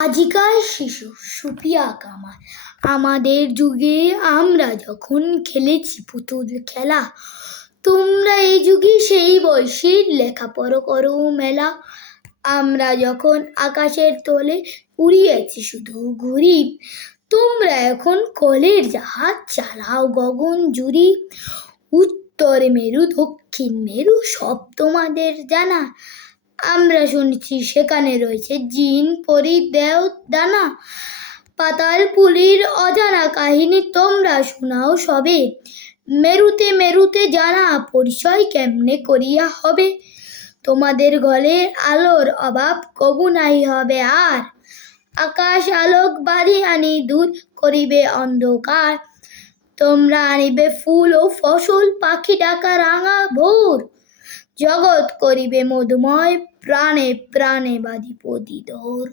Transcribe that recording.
আজিকার শিশু সুপিয়া কামার। আমাদের যুগে আমরা যখন খেলেছি পুতুল খেলা, তোমরা এই যুগে সেই বয়সের লেখাপড়া করো মেলা। আমরা যখন আকাশের তলে উড়িয়েছি শুধু ঘুরি, তোমরা এখন কলের জাহাজ চালাও গগন জুড়ি। উত্তর মেরু দক্ষিণ মেরু সব তোমাদের জানা, আমরা শুনছি সেখানে রয়েছে জিন পরি দেও দানা। পাতাল পুরীর অজানা কাহিনী তোমরা শোনাও সবে, মেরুতে মেরুতে জানা পরিচয় কেমনে করিয়া হবে। তোমাদের ঘরে আলোর অভাব কবু নাই হবে আর, আকাশ আলোক বাড়ি আনি দূর করিবে অন্ধকার। তোমরা আনিবে ফুল ও ফসল, পাখি ডাকা রাঙা ভোর, জগৎ করিবে মধুময়, প্রাণে প্রাণে বাঁধি প্রীতি ডোর।